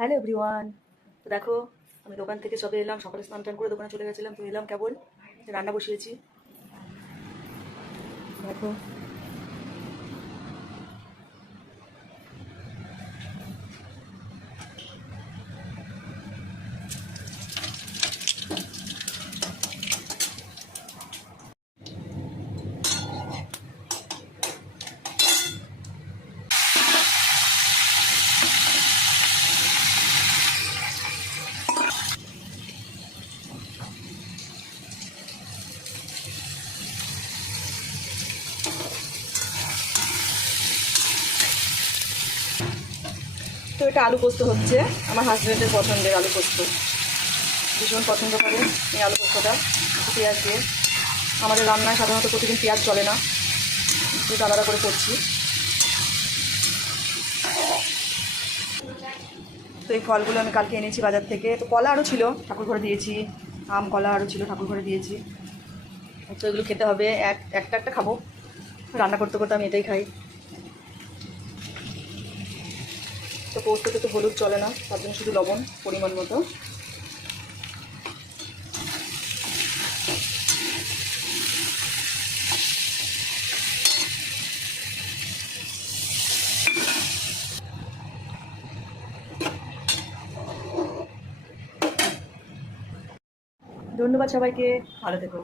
Hello everyone. তো দেখো, আমি দোকান থেকে সবে এলাম, সকালে স্নান টান করে দোকানে চলে গেছিলাম, তো এলাম কেবল, রান্না বসিয়েছি। দেখো তো এটা আলু পোস্ত হচ্ছে। আমার হাজব্যান্ডের পছন্দের আলু পোস্ত। ভীষণ পছন্দ করে এই আলু পোস্তটা। পেঁয়াজ দিয়ে। আমাদের রান্নায় সাধারণত প্রতিদিন পেঁয়াজ চলে না। একটু আলাদা করে করছি। তো এই ফলগুলো আমি কালকে এনেছি বাজার থেকে। তো কলা আরও ছিল, ঠাকুর ঘরে দিয়েছি। আম, কলা আরও ছিল, ঠাকুর ঘরে দিয়েছি। তো এগুলো খেতে হবে। এক, একটা একটা খাব। রান্না করতে করতে আমি এটাই খাই। তো পোস্ততে তো হলুদ চলে না, তার জন্য শুধু লবণ পরিমাণ মতো। ধন্যবাদ সবাইকে, ভালো থেকো।